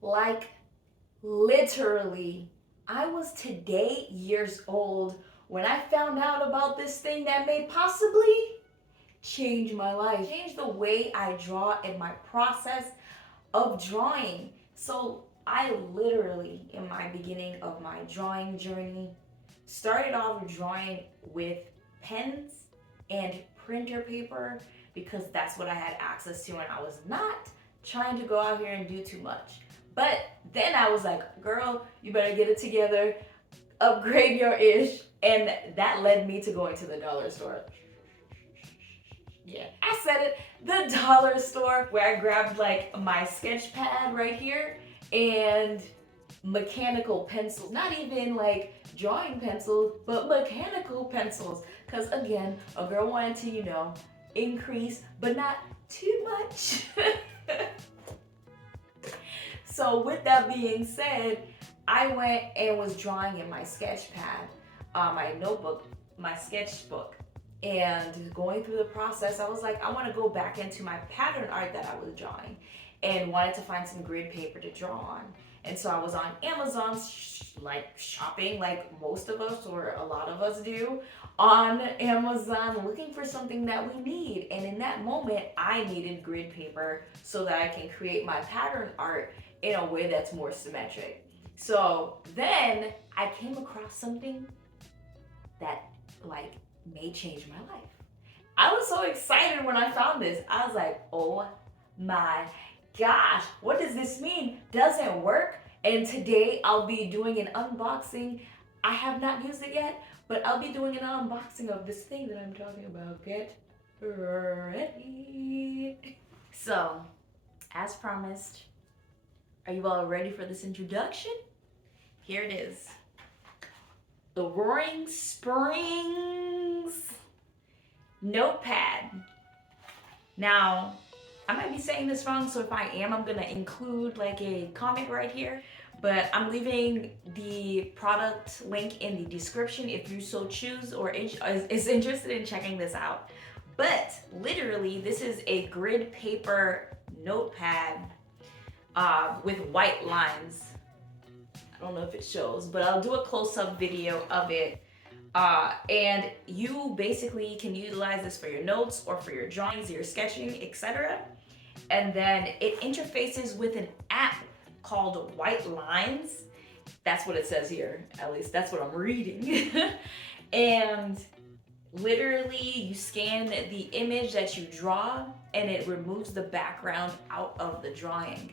Like, literally, I was today years old when I found out about this thing that may possibly change my life, change the way I draw and my process of drawing. So I literally, in my beginning of my drawing journey, started off drawing with pens and printer paper because that's what I had access to, and I was not trying to go out here and do too much. But then I was like, girl, you better get it together, upgrade your ish. And that led me to going to the dollar store. Yeah, I said it. The dollar store where I grabbed like my sketch pad right here and mechanical pencils. Not even like drawing pencils, but mechanical pencils. Because again, a girl wanted to, increase, but not too much. So, with that being said, I went and was drawing in my sketch pad, my notebook, my sketchbook. And going through the process, I was like, I want to go back into my pattern art that I was drawing and wanted to find some grid paper to draw on. And so I was on Amazon, like shopping, like most of us or a lot of us do, on Amazon looking for something that we need. And in that moment, I needed grid paper so that I can create my pattern art in a way that's more symmetric. So then I came across something that like may change my life. I was so excited when I found this. I was like, oh my gosh, what does this mean? Doesn't work. And today I'll be doing an unboxing. I have not used it yet, but I'll be doing an unboxing of this thing that I'm talking about. Get ready. So, as promised, are you all ready for this introduction? Here it is. The Roaring Springs notepad. Now, I might be saying this wrong, so if I am, I'm gonna include like a comment right here. But I'm leaving the product link in the description if you so choose or is interested in checking this out. But literally, this is a grid paper notepad with white lines. I don't know if it shows, but I'll do a close-up video of it. And you basically can utilize this for your notes or for your drawings, your sketching, etc. And then it interfaces with an app called White Lines. That's what it says here, at least that's what I'm reading. And literally you scan the image that you draw and it removes the background out of the drawing.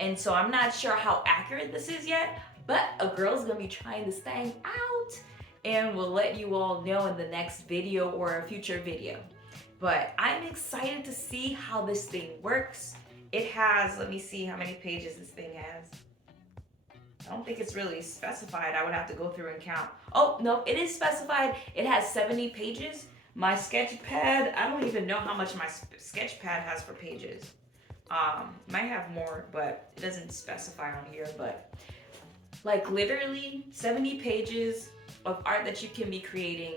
And so I'm not sure how accurate this is yet, but a girl's gonna be trying this thing out and we'll let you all know in the next video or a future video. But I'm excited to see how this thing works. It has, let me see how many pages this thing has. I don't think it's really specified. I would have to go through and count. Oh, no, it is specified. It has 70 pages. My sketch pad, I don't even know how much my sketch pad has for pages. Might have more, but it doesn't specify on here. But like literally 70 pages of art that you can be creating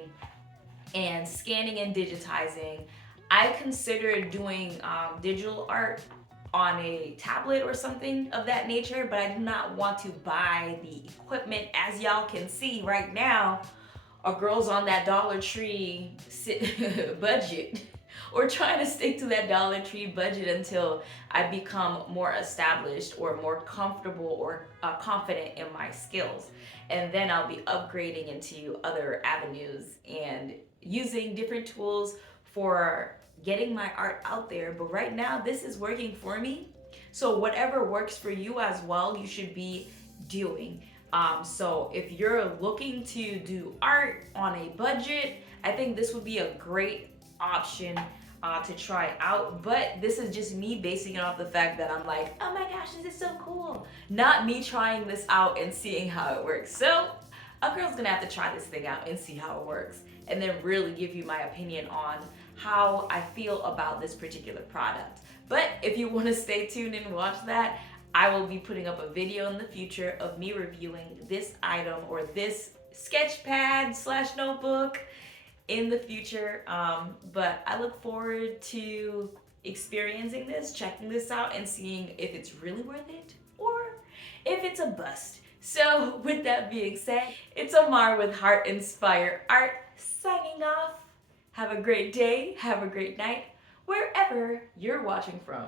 and scanning and digitizing. I considered doing digital art on a tablet or something of that nature, but I do not want to buy the equipment. As y'all can see right now, a girl's on that Dollar Tree budget or trying to stick to that Dollar Tree budget until I become more established or more comfortable or confident in my skills. And then I'll be upgrading into other avenues and using different tools for getting my art out there. But right now, this is working for me. So whatever works for you as well, you should be doing. So if you're looking to do art on a budget, I think this would be a great option to try out. But this is just me basing it off the fact that I'm like, oh my gosh, this is so cool. Not me trying this out and seeing how it works. So a girl's gonna have to try this thing out and see how it works, and then really give you my opinion on how I feel about this particular product. But if you want to stay tuned and watch that, I will be putting up a video in the future of me reviewing this item or this sketch pad slash notebook in the future. But I look forward to experiencing this, checking this out, and seeing if it's really worth it or if it's a bust. So with that being said, it's Omar with Heart Inspire Art signing off. Have a great day, have a great night, wherever you're watching from.